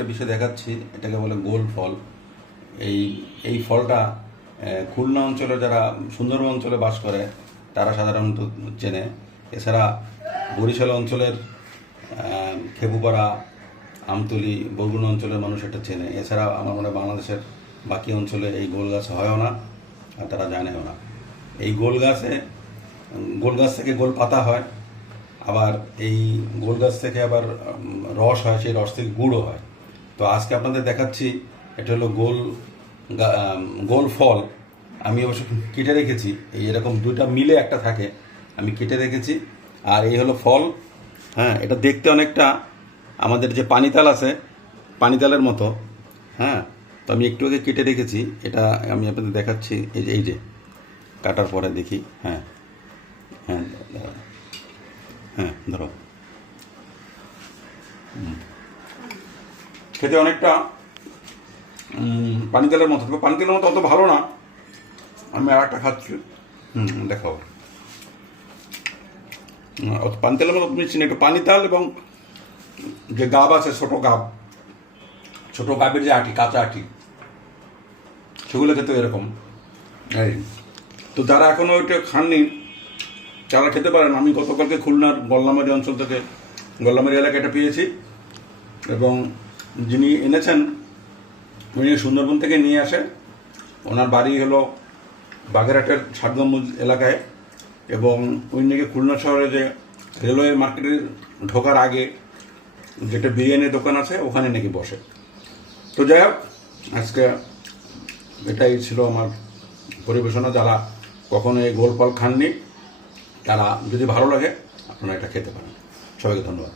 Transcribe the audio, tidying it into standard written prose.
একটা বিষয় দেখাচ্ছি, এটাকে বলে গোল ফল। এই এই ফলটা খুলনা অঞ্চলে যারা সুন্দরবন অঞ্চলে বাস করে তারা সাধারণত চেনে। এছাড়া বরিশাল অঞ্চলের খেপুপাড়া, আমতলী, বরগুনা অঞ্চলের মানুষ এটা চেনে। এছাড়া আমার মনে হয় বাংলাদেশের বাকি অঞ্চলে এই গোল গাছ হয়ও না, আর তারা জানেও না। এই গোল গাছ থেকে গোল পাতা হয়, আবার এই গোল গাছ থেকে আবার রস হয়, সেই রস থেকে গুঁড়ো হয়। তো আজকে আপনাদের দেখাচ্ছি, এটা হলো গোল ফল। আমি অবশ্য কেটে রেখেছি, এই এরকম দুইটা মিলে একটা থাকে, আমি কেটে রেখেছি। আর এই হলো ফল। হ্যাঁ, এটা দেখতে অনেকটা আমাদের যে পানিতাল আছে, পানিতালের মতো। হ্যাঁ, তো আমি একটু আগে কেটে রেখেছি, এটা আমি আপনাদের দেখাচ্ছি। এই যে কাটার পরে দেখি। হ্যাঁ হ্যাঁ হ্যাঁ, ধরো। খেতে অনেকটা পানিতেলের মতো, তবে পানিতেলের মতো অত ভালো না। আমি আর একটা খাচ্ছি, দেখাও। পানিতেলের মতো মিষ্টি না, একটু পানিতাল এবং যে গাব আছে, ছোট গাবের যে আটি, কাঁচা আটি, সেগুলো খেতে এরকম। এই তো যারা এখনো ওইটা খাননি তারা খেতে পারেন। আমি গতকালকে খুলনার গল্লামারি অঞ্চল থেকে, গল্লামারি এলাকায় এটা পেয়েছি, এবং যিনি এনেছেন উনি সুন্দরবন থেকে নিয়ে আসে। ওনার বাড়ি হলো বাগেরহাটের 7 গম্বুজ এলাকায়, এবং উনি নাকি খুলনা শহরে যে রেলওয়ে মার্কেটে ঢোকার আগে যেটা বিরিয়ানির দোকান আছে ওখানে নাকি বসে। তো যাই হোক, আজকে এটাই ছিল আমার পরিবেশনা। যারা কখনো এই গোল ফল খাননি তারা যদি ভালো লাগে আপনারা এটা খেতে পারেন। সবাইকে ধন্যবাদ।